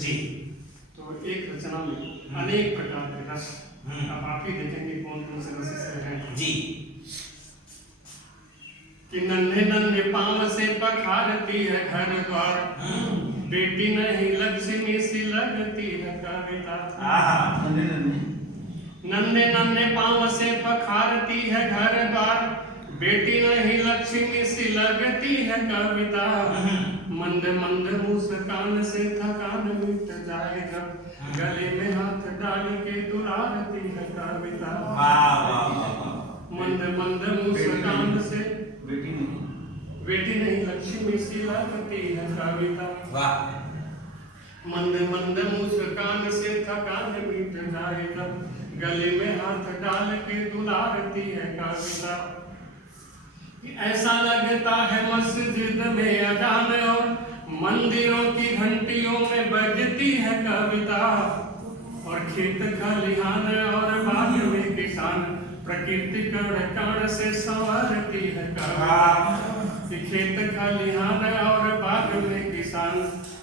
जी। तो एक रचना में अनेक प्रकार के रस, अब आप ही देखेंगे कौन कौन से रस इसमें हैं। जी। कि नन्हे नन्हे पाँव से पखारती है घर द्वार, बेटी नहीं लक्ष्मी सी लगती है कविता। नन्हे नन्हे पाँव से पखारती है घर द्वार, बेटी नहीं लक्ष्मी सी लगती है कविता। मंद मंद मुस्कान से थकान मिट जाए जब, गले में हाथ डाल के दुलारती है कविता। मंद मंद मुस्कान से बेटी नहीं लक्ष्मी सी लगती है कविता। मंद मंद मुस्कान से थकान मिट जाए जब, गले में हाथ डाल के दुलारती है कविता। ऐसा लगता है मस्जिद में अजान और मंदिरों की घंटियों में बजती है कविता। और खेत खलिहान और बाग में किसान प्रकृति कण से संवारती है कविता। खेत खलिहान और बाग में किसान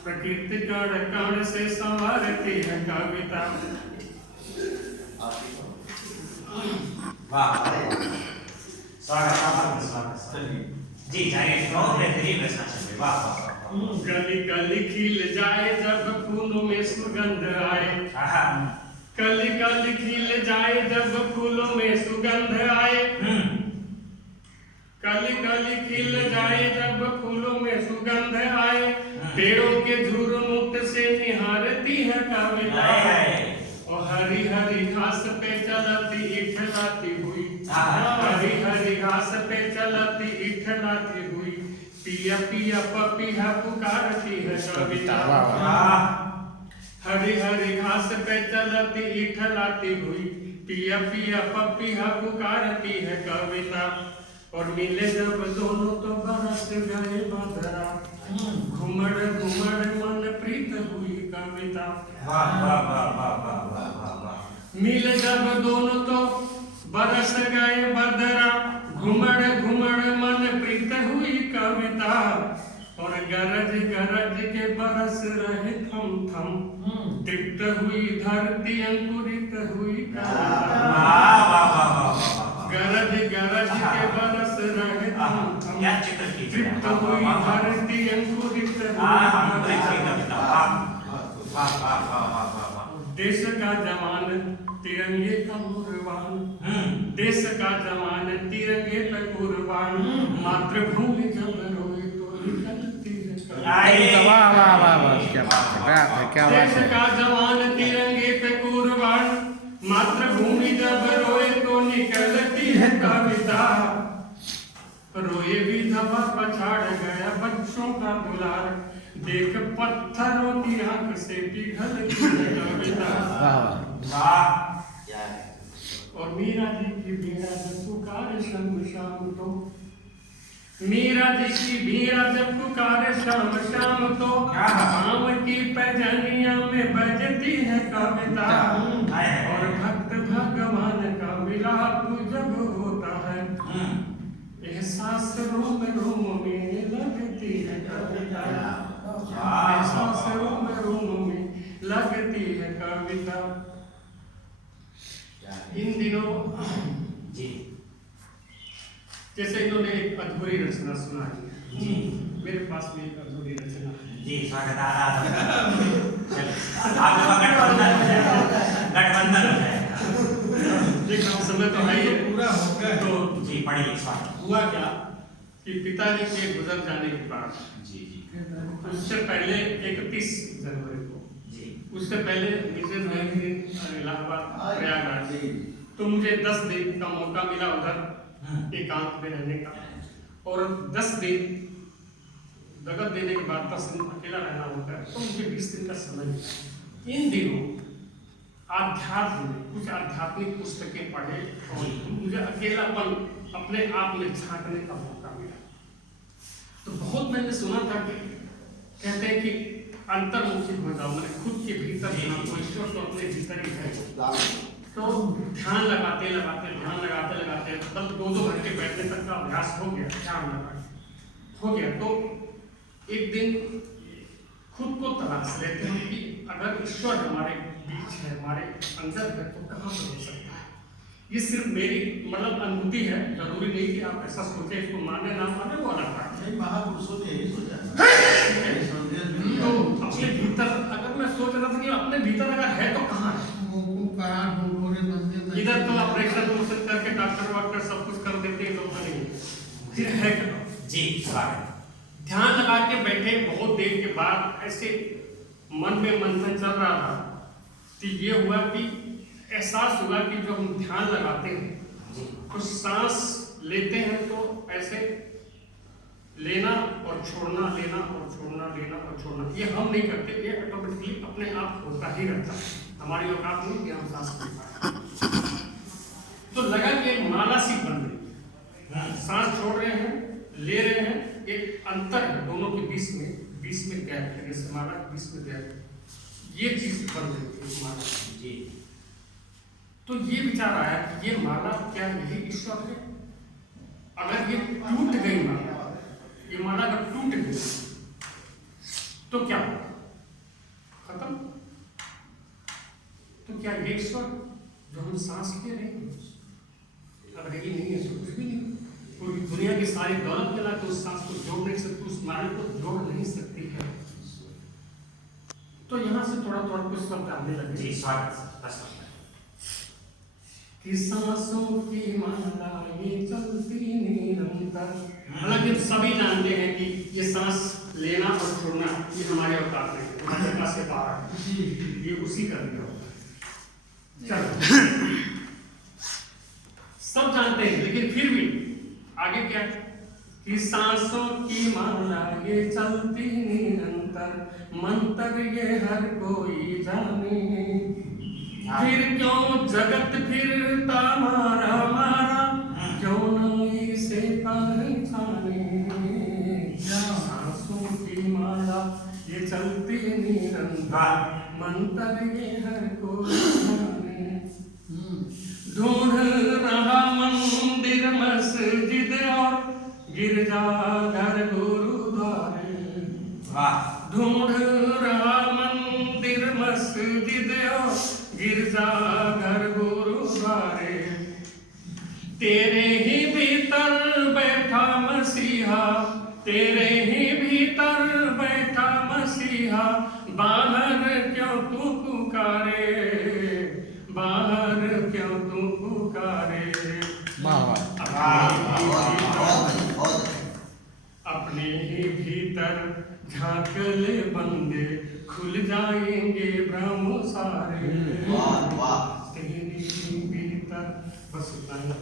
प्रकृति कण से संवारती है कविता। जी जाइए, बहुत बेहतरीन रचना चल रही। वाह। कली कली खिल जाए जब फूलों में सुगंध आए, कली कली खिल जाए जब फूलों में सुगंध आए, कली कली खिल जाए जब फूलों में सुगंध आए, पेड़ों के झुरमुट से निहारती है कविता। और हरी हरी घास पे चलती इठलाती हुई, हरी हरी घास पे चलती इठलाती हुई, पिया पिया पपीहा पुकारती है कविता। हरी हरी घास पे चलती इठलाती हुई, पिया पिया पपीहा पुकारती है कविता। और मिले जब दोनों तो बरस गए बादरा, घुमड़ घुमड़ मन प्रीत हुई कविता। मिले जब दोनों तो बरस गए बदरा, घुमड़ घुमड़ मन प्रीत हुई कविता। और गरज गरज के बरस रहे थम थम, तृप्त हुई धरती अंकुरित हुई कविता। गरज गरज के बरस रहे थम थम, तृप्त हुई धरती अंकुरित हुई कविता। देश का जवान तिरंगे का कुर्बान, देश का जवान तिरंगे पे कुर्बान, मातृभूमि जब रोए तो निकलती है। देश का जवान तिरंगे पे कुर्बान, मातृभूमि जब रोए तो निकलती है कविता। रोए विधवा पछाड़ गया बच्चों का दुलार, देख पत्थरों की आंख से पिघलती है कविता। और मीरा जी की बीड़ा जब पुकारे शाम शाम तो, मीरा जी की बीड़ा जब पुकारे शाम शाम तो, आम की पैजनिया में बजती है कविता। और भक्त भगवान का मिलाप जब होता है, एहसास रोम रोम में लगती है कविता। एहसास रोम रोम में लगती है कविता। इन दिनों जी जैसे इन्होंने एक अधूरी रचना सुनाई जी, मेरे पास भी एक अधूरी रचना है। जी स्वागत है। आपका गठबंधन हो जाएगा, गठबंधन हो जाएगा। देखो समय तो है ही पूरा हो गया तो जी पढ़िए स्वागत। हुआ क्या कि पिताजी के गुजर जाने के बाद जी जी उससे पहले 31 जनवरी को जी, उससे पहले मिसेज गई थी इलाहाबाद प्रयागराज, तो मुझे 10 दिन का मौका मिला उधर एकांत में रहने का। और 10 दिन दगत देने के बाद 10 दिन अकेला रहना होता है, तो मुझे 20 दिन का समय मिला। इन दिनों आध्यात्म में कुछ आध्यात्मिक पुस्तकें पढ़े और मुझे अकेलापन अपने आप में झांकने का मौका मिला। तो बहुत मैंने सुना था कि कहते हैं कि अंतर्मुखी हो जाओ, मैंने खुद के भीतर झांको, ईश्वर तो अपने भीतर ही है। तो ध्यान लगाते लगाते मतलब 2-2 घंटे बैठने तक का अभ्यास हो गया, ध्यान लगा हो गया। तो एक दिन खुद को तलाश लेते हैं कि अगर ईश्वर हमारे बीच है, हमारे अंदर है, तो कहाँ पर हो सकता है? ये सिर्फ मेरी मतलब अनुभूति है, जरूरी नहीं कि आप ऐसा सोचें, इसको माने ना माने वो अलग बात है। महापुरुषों ने यही सोचा तो अपने भीतर अगर मैं सोच रहा था कि अपने भीतर अगर है तो कहाँ है? इधर तो ऑपरेशन ऑपरेशन करके डॉक्टर वाक्टर सब कुछ कर देते हैं, तो नहीं फिर है क्या? जी स्वागत। ध्यान लगा के बैठे, बहुत देर के बाद ऐसे मन में मंथन चल रहा था, तो ये हुआ कि एहसास हुआ कि जो हम ध्यान लगाते हैं तो सांस लेते हैं तो ऐसे लेना और छोड़ना, लेना और छोड़ना, लेना और छोड़ना, ये हम नहीं करते, ये ऑटोमेटिकली अपने आप होता ही रहता है। हमारी औकात नहीं कि हम सांस ले पाए। तो लगा कि एक माला सी बन रही, सांस छोड़ रहे हैं, ले रहे हैं, एक अंतर है दोनों के बीच में गैप है, जैसे माला के बीच में गैप है, ये चीज बन रही है माला जी। तो ये विचार आया कि ये माला क्या यही ईश्वर है? अगर ये टूट गई माला, ये माला अगर टूट गई तो क्या खत्म? तो क्या ये ईश्वर जो हम सांस ले रहे हैं, अगर ये नहीं है तो कुछ भी नहीं। पूरी दुनिया की सारी दौलत के लाके उस सांस को जोड़ नहीं सकती, उस माला को जोड़ नहीं सकती है। तो यहाँ से थोड़ा थोड़ा कुछ शब्द आने लगे। जी स्वागत। कि सांसों की माला ये चलती निरंतर, हालांकि सभी जानते हैं कि ये सांस लेना और छोड़ना ये हमारे अवतार में जगह से बाहर, ये उसी का दिया होता है। चलो सब जानते हैं, लेकिन फिर भी आगे क्या कि सांसों की माला ये चलती निरंतर, मंत्र ये हर कोई जाने, फिर क्यों जगत फिरता मारा मारा, क्यों न इसे पहचाने। सांसों की माला ये चलती निरंतर, मंत्र ये हर कोई जाने, ढूंढ रहा मंदिर मस्जिद और गिरजाघर गुरुद्वारे, ढूंढ रहा मंदिर मस्जिद और गिरजाघर गुरुद्वारे, तेरे ही भीतर बैठा मसीहा, तेरे ही भीतर बैठा मसीहा, बाहर क्यों तू पुकारे, बाहर क्यों तू पुकारे। अपने ही भीतर झांक ले बंदे, खुल जाएंगे ब्रह्म सारे। तेरे ही भीतर बस उतना ही।